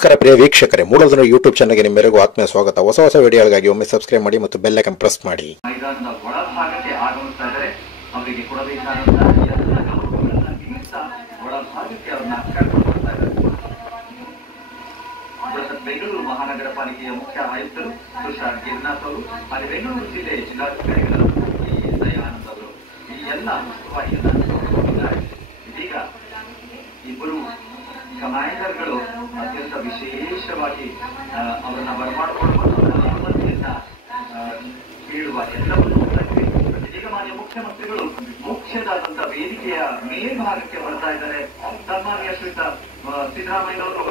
ನಮಸ್ಕಾರ ಪ್ರಿಯ ವೀಕ್ಷಕರೇ, ಮೂಲಧ್ವನಿ ಯೂಟ್ಯೂಬ್ ಚಾನಲ್ಗೆ ನಿಮ್ಮೆಲ್ಲರಿಗೂ ಆತ್ಮೀಯ ಸ್ವಾಗತ. ಹೊಸ ವಿಡಿಯೋಗಳಿಗಾಗಿ ಒಮ್ಮೆ ಸಬ್ಸ್ಕ್ರೈಬ್ ಮಾಡಿ ಮತ್ತು ಬೆಲ್ ಐಕಾನ್ ಪ್ರೆಸ್ ಮಾಡಿ. ಮೈದಾನದ ಒಳಭಾಗಕ್ಕೆ ಆಗಮಿಸ್ತಾ ಇದ್ದಾರೆ. ಅವರಿಗೆ ಕೊಡಬೇಕಾದಂತಹ ಎಲ್ಲ ಗೌರವಗಳನ್ನ ನೀಡ್ತಾ ಒಳಭಾಗಕ್ಕೆ ಅವರನ್ನ ಕರ್ಕೊಂಡು ಬರ್ತಾ ಇದ್ದಾರೆ. ಬೆಂಗಳೂರು ಮಹಾನಗರ ಪಾಲಿಕೆಯ ಮುಖ್ಯ ಆಯುಕ್ತರು ತುಷಾರ್ ಗಿರಿನಾಥ್ ಅವರು, ಹಾಗೆ ಬೆಂಗಳೂರು ಜಿಲ್ಲೆ ಜಿಲ್ಲಾಧಿಕಾರಿಗಳು ದಯಾನಂದ್ ಅವರು ಈ ಎಲ್ಲ ಉಸ್ತುವಾರಿಯನ್ನ ನೋಡಿಕೊಂಡಿದ್ದಾರೆ. ಇದೀಗ ಇಬ್ಬರು ಕಮಾಂಡರ್ಗಳು ಅತ್ಯಂತ ವಿಶೇಷವಾಗಿ ಅವರನ್ನ ಬರಮಾಡಿಕೊಂಡು ಅನುಮತಿಯನ್ನ ನೀಡುವ ಎಲ್ಲವನ್ನೂ ಈಗ ಮಾನ್ಯ ಮುಖ್ಯಮಂತ್ರಿಗಳು ಮುಖ್ಯದಾದಂತಹ ವೇದಿಕೆಯ ಮೇಲ್ಭಾಗಕ್ಕೆ ಬರ್ತಾ ಇದ್ದಾರೆ. ಸನ್ಮಾನ್ಯ ಶ್ರೀಯುತ ಸಿದ್ದರಾಮಯ್ಯ ಅವರು